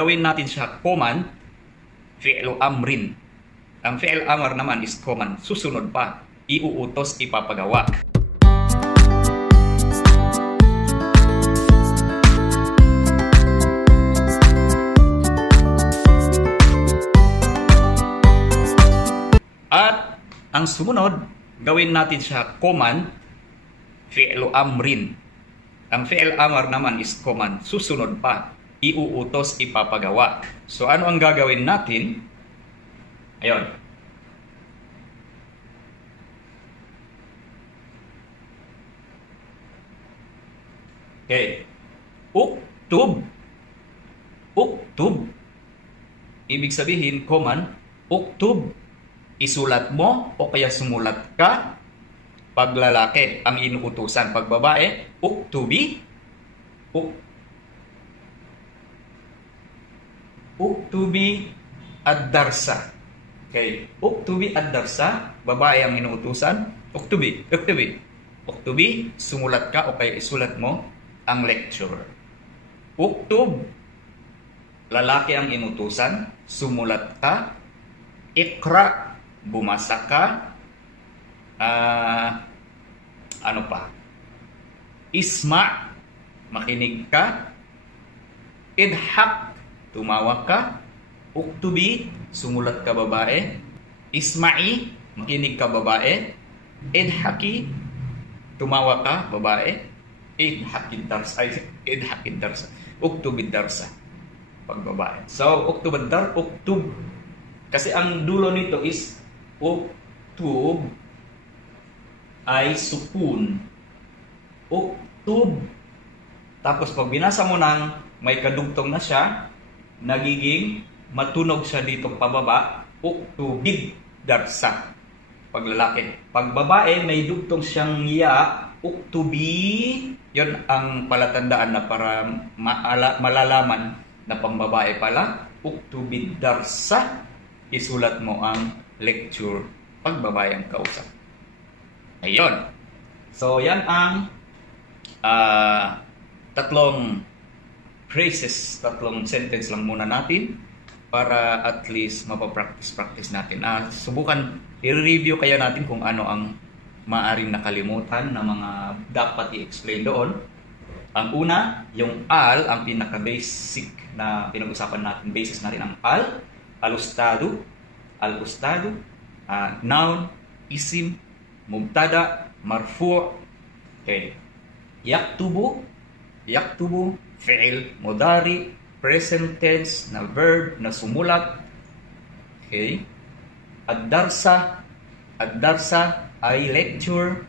Gawin natin siya command, fi'lu amrin. Ang fi'l amr naman is command, susunod pa, iuutos, ipapagawa. At ang sumunod, gawin natin siya command, fi'lu amrin. Ang fi'l amr naman is command, susunod pa, iuutos, ipapagawa. So ano ang gagawin natin? Ayun. Okay. Uktub. Uktub. Ibig sabihin, command, uktub. Isulat mo o kaya sumulat ka. Pag lalaki, ang inuutusan. Pag babae, uktubi. Uktubi ad-darsa. Okay. Uktubi ad-darsa, babae ang inuutusan. Uktubi. Uktubi, sumulat ka o kaya isulat mo ang lecture. Uktub, lalaki ang inutusan, sumulat ka. Ikra, bumasa ka. Ano pa? Isma, makinig ka. Idhak, tumawa ka. Uktubi, sumulat ka babae. Isma'i, makinig ka babae. Idhaki, tumawa ka babae. Idhakid darsa. Uktubid darsa, pag babae. So, uktub. Kasi ang dulo nito is uktub ay sukun. Uktub. Tapos pag binasa mo nang may kadugtong na siya, nagiging matunog siya dito pababa, uktubid darsa. Pag lalaki. Pag babae, may dugtong siyang ya, uktubi. Yon ang palatandaan na para malalaman na pambabae pala. Uktubid darsa. Isulat mo ang lecture pag babae ang kausap. Ayun. So, yan ang tatlong phrases, tatlong sentence lang muna natin para at least mapapractice natin. Subukan, i-review kaya natin kung ano ang maaaring nakalimutan na mga dapat i-explain doon. Ang una, yung al, ang pinaka-basic na pinag-usapan natin, basis natin ang al. Al-ustadu, noun, isim, mubtada, marfu'. Okay. Yaktubu, fi'il, mudari, present tense na verb na sumulat. Okay. Ad-darsa ay lecture.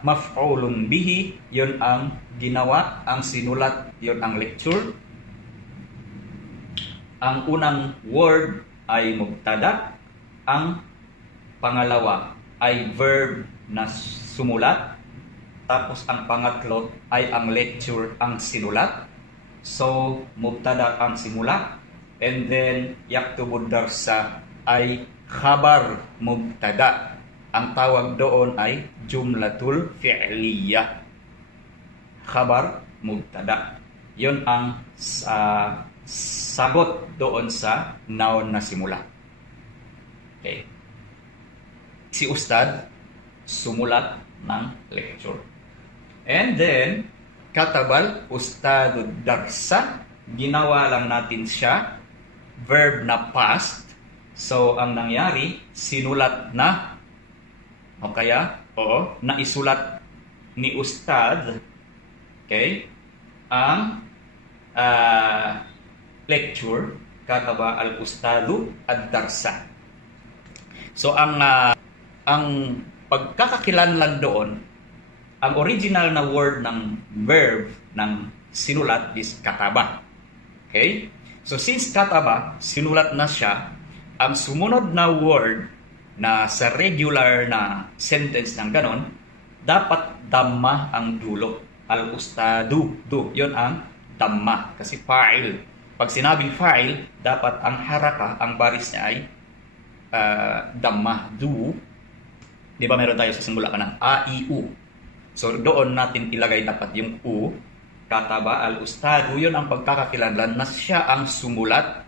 Maf'ulun bihi, yun ang ginawa, ang sinulat, yun ang lecture. Ang unang word ay mubtada, ang pangalawa ay verb na sumulat, tapos ang pangatlo ay ang lecture, ang sinulat. So, mubtada ang simula, and then yaktubu darsa ay khabar mubtada. Ang tawag doon ay jumlatul fi'liyah. Khabar mubtada. Yun ang sagot doon sa noun na simula. Okay. Si Ustad sumulat ng lecture. And then, katabal Ustadud darsa, ginawa lang natin siya, verb na past. So, ang nangyari, sinulat na, o kaya, naisulat ni Ustad, okay, ang lecture, kataba al-Ustadu ad-darsa. So, ang pagkakakilanlan doon, ang original na word ng verb ng sinulat is kataba. Okay? So, since kataba, sinulat na siya, ang sumunod na word na sa regular na sentence ng ganon, dapat damma ang dulo. Al-ustadu. Yun ang damma. Kasi fa'il. Pag sinabing fa'il, dapat ang haraka, ang baris niya ay damma. Du. Di ba meron tayo sa simula ka ng A, I, U. So, doon natin ilagay dapat yung U. kataba al-ustadu, yun ang pagkakakilanlan na siya ang sumulat.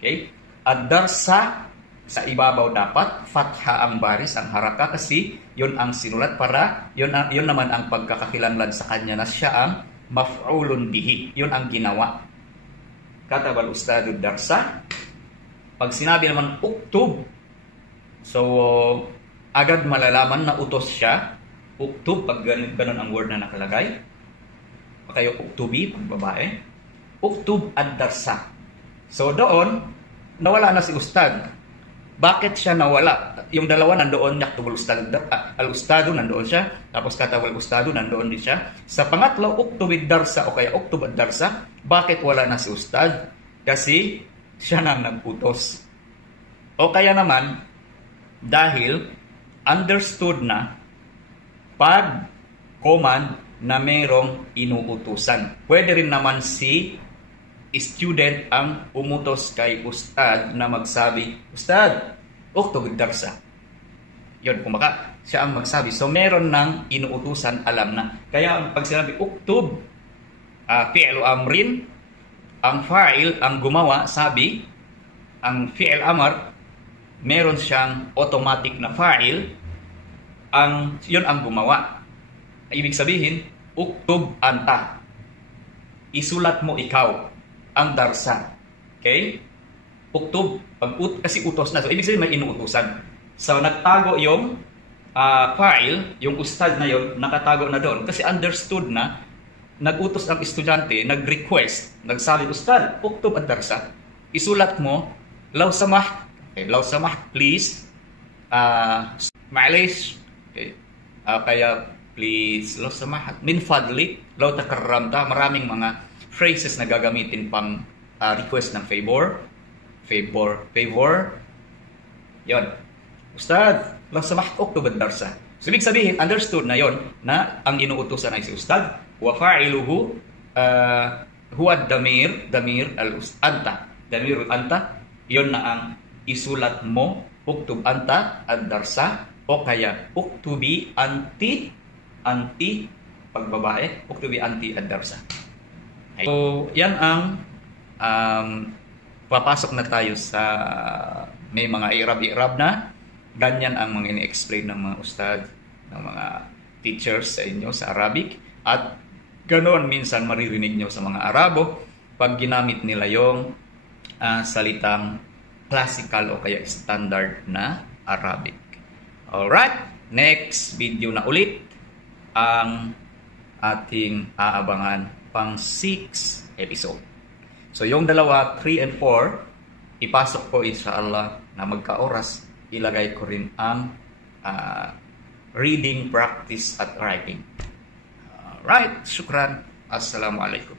Okay? Ad-darsa, sa ibabaw dapat, fatha ang baris, ang haraka, kasi yun ang sinulat para, yun naman ang pagkakakilanlan sa kanya na siya ang maf'ulun bihi. Yun ang ginawa. Kataba al-ustadu darsa. Pag sinabi naman uktub, so agad malalaman na utos siya. Uktub, pag ganun ang word na nakalagay. Kayo uktubi, pag babae. Uktub ad-darsa. So doon, nawala na si ustad. Bakit siya nawala? Yung dalawa nandoon, yaktubul ustad, al-ustadu nandoon siya, tapos katawal ustadu nandoon din siya. Sa pangatlo, uktubid darsa o kaya uktub ad-darsa, bakit wala na si ustad? Kasi siya nang nag-utos. O kaya naman, dahil understood na pag command na mayroong inuutusan. Pwede rin naman si student ang umutos kay ustad na magsabi, Ustad, uktub darsa. Yun, kumaka, siya ang magsabi. So, meron ng inuutusan, alam na. Kaya, pag sinabi, uktub, fi'lu amrin, ang fa'il, ang gumawa, sabi, ang fi'il amar, meron siyang automatic na fa'il, yun ang gumawa. Ibig sabihin, uktub anta. Isulat mo ikaw ang darsa. Okay? Uktub, kasi utos na. So, ibig sabihin may inuutusan. So, nagtago yung file, yung ustad na yun, nakatago na doon. Kasi understood na, nagutos ang estudyante, nag-request, nagsabi, Ustad, uktub at darsa. Isulat mo, law samah, okay, law samah, please, ma'alish, okay, kaya, please, law samah, min fadli, law takarramta, maraming mga phrases na gagamitin pang request ng favor. Yon. Ustad, law samah, uktub at darsa. So, ibig sabihin, understood na yon na ang inuutosan ay si Ustad, wa fa'iluhu huwa damir al-anta. Damir al-anta, yon na ang isulat mo, uktub anta ad-darsa, o kaya uktubi anti, pagbabae, uktubi anti ad-darsa. So, yan ang papasok na tayo sa may mga i'rab na. Ganyan ang mga ini-explain ng mga ustad, ng mga teachers sa inyo sa Arabic. At ganoon minsan maririnig nyo sa mga Arabo pag ginamit nila yung salitang classical o kaya standard na Arabic. Alright, next video na ulit ang ating aabangan pang 6 episode. So yung dalawa, 3 and 4, ipasok ko inshallah na magka-oras, ilagay ko rin ang reading, practice at writing. Alright, syukran. Assalamualaikum.